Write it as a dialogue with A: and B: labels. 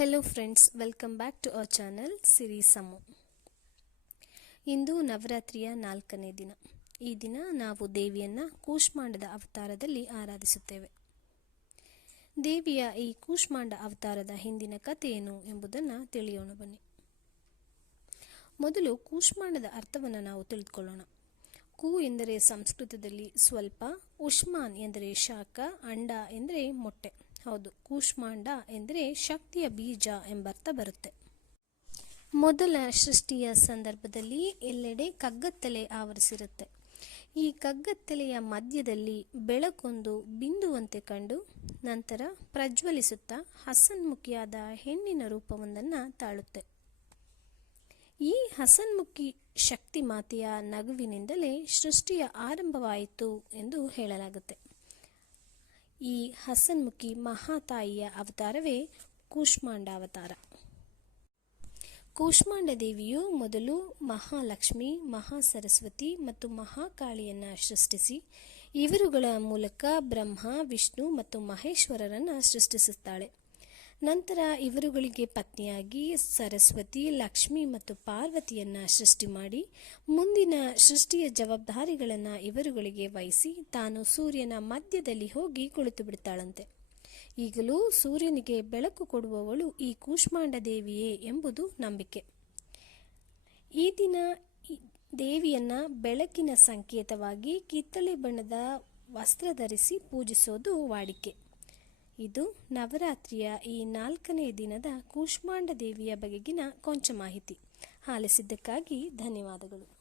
A: Hello friends welcome back to our channel Siri Samu ಇಂದು ನವರಾತ್ರಿಯ ನಾಲ್ಕನೇ ದಿನ. ಈ ದಿನ ನಾವು ದೇವಿಯನ್ನು ಕೂಷ್ಮಾಂಡದ ಅವತಾರದಲ್ಲಿ ಆರಾಧಿಸುತ್ತೇವೆ. ದೇವಿಯ ಈ ಕೂಷ್ಮಾಂಡ ಅವತಾರದ ಹಿಂದಿನ ಕಥೆಯೇನು ಎಂಬುದನ್ನು ತಿಳಿಯೋಣ ಬನ್ನಿ. ಮೊದಲು ಕೂಷ್ಮಾಂಡದ ಅರ್ಥವನ್ನು ನಾವು ತಿಳಿದುಕೊಳ್ಳೋಣ ಕೂ ಎಂದರೆ ಸಂಸ್ಕೃತದಲ್ಲಿ ಸ್ವಲ್ಪ, ಉಷ್ಮಾನ್ ಎಂದರೆ ಶಾಖ, ಅಂಡ ಎಂದರೆ ಮೊಟ್ಟೆ. ಹೌದು. ಕೂಷ್ಮಾಂಡ ಎಂದರೆ ಶಕ್ತಿಯ ಬೀಜ ಎಂಬರ್ಥ ಬರುತ್ತೆ. ಮೊದಲ ಸೃಷ್ಟಿಯ ಸಂದರ್ಭದಲ್ಲಿ ಎಲ್ಲೆಡೆ ಕಗ್ಗತ್ತಲೆ ಆವರಿಸಿರುತ್ತೆ. ಈ ಕಗ್ಗತ್ತಲೆಯ ಮಧ್ಯದಲ್ಲಿ ಬೆಳಕೊಂದು ಬಿಂದುವಂತೆ ಕಂಡು ನಂತರ ಪ್ರಜ್ವಲಿಸುತ್ತಾ ಹಸನ್ಮುಖಿಯಾದ ಹೆಣ್ಣಿನ ರೂಪವೊಂದನ್ನು ತಾಳುತ್ತೆ. ಈ ಹಸನ್ಮುಖಿ ಶಕ್ತಿ ಮಾತೆಯ ನಗುವಿನಿಂದಲೇ ಸೃಷ್ಟಿಯ ಆರಂಭವಾಯಿತು ಎಂದು ಹೇಳಲಾಗುತ್ತೆ. ಈ ಹಸನ್ಮುಖಿ ಮಹಾತಾಯಿಯ ಅವತಾರವೇ ಕೂಷ್ಮಾಂಡ ಅವತಾರ ಕೂಷ್ಮಾಂಡ ದೇವಿಯು ಮೊದಲು ಮಹಾಲಕ್ಷ್ಮಿ, ಮಹಾಸರಸ್ವತಿ ಮತ್ತು ಮಹಾಕಾಳಿಯನ್ನು ಸೃಷ್ಟಿಸಿ ಇವರುಗಳ ಮೂಲಕ ಬ್ರಹ್ಮ, ವಿಷ್ಣು ಮತ್ತು ಮಹೇಶ್ವರರನ್ನು ಸೃಷ್ಟಿಸುತ್ತಾಳೆ. ನಂತರ ಇವರುಗಳಿಗೆ ಪತ್ನಿಯಾಗಿ ಸರಸ್ವತಿ, ಲಕ್ಷ್ಮಿ ಮತ್ತು ಪಾರ್ವತಿಯನ್ನ ಸೃಷ್ಟಿ ಮಾಡಿ, ಮುಂದಿನ ಸೃಷ್ಟಿಯ ಜವಾಬ್ದಾರಿಗಳನ್ನು ಇವರುಗಳಿಗೆ ವಹಿಸಿ ತಾನು ಸೂರ್ಯನ ಮಧ್ಯದಲ್ಲಿ ಹೋಗಿ ಕುಳಿತು ಬಿಡ್ತಾಳಂತೆ. ಈಗಲೂ ಸೂರ್ಯನಿಗೆ ಬೆಳಕು ಕೊಡುವವಳು ಈ ಕೂಷ್ಮಾಂಡ ದೇವಿಯೇ ಎಂಬುದು ನಂಬಿಕೆ. ಈ ದಿನ ದೇವಿಯನ್ನ ಬೆಳಕಿನ ಸಂಕೇತವಾಗಿ ಕಿತ್ತಳೆ ಬಣ್ಣದ ವಸ್ತ್ರ ಧರಿಸಿ ಪೂಜಿಸೋದು ವಾಡಿಕೆ. ಇದು ನವರಾತ್ರಿಯ ಈ ನಾಲ್ಕನೇ ದಿನದ ಕೂಷ್ಮಾಂಡ ದೇವಿಯ ಬಗೆಗಿನ ಕೊಂಚ ಮಾಹಿತಿ. ಆಲಿಸಿದ್ದಕ್ಕಾಗಿ ಧನ್ಯವಾದಗಳು.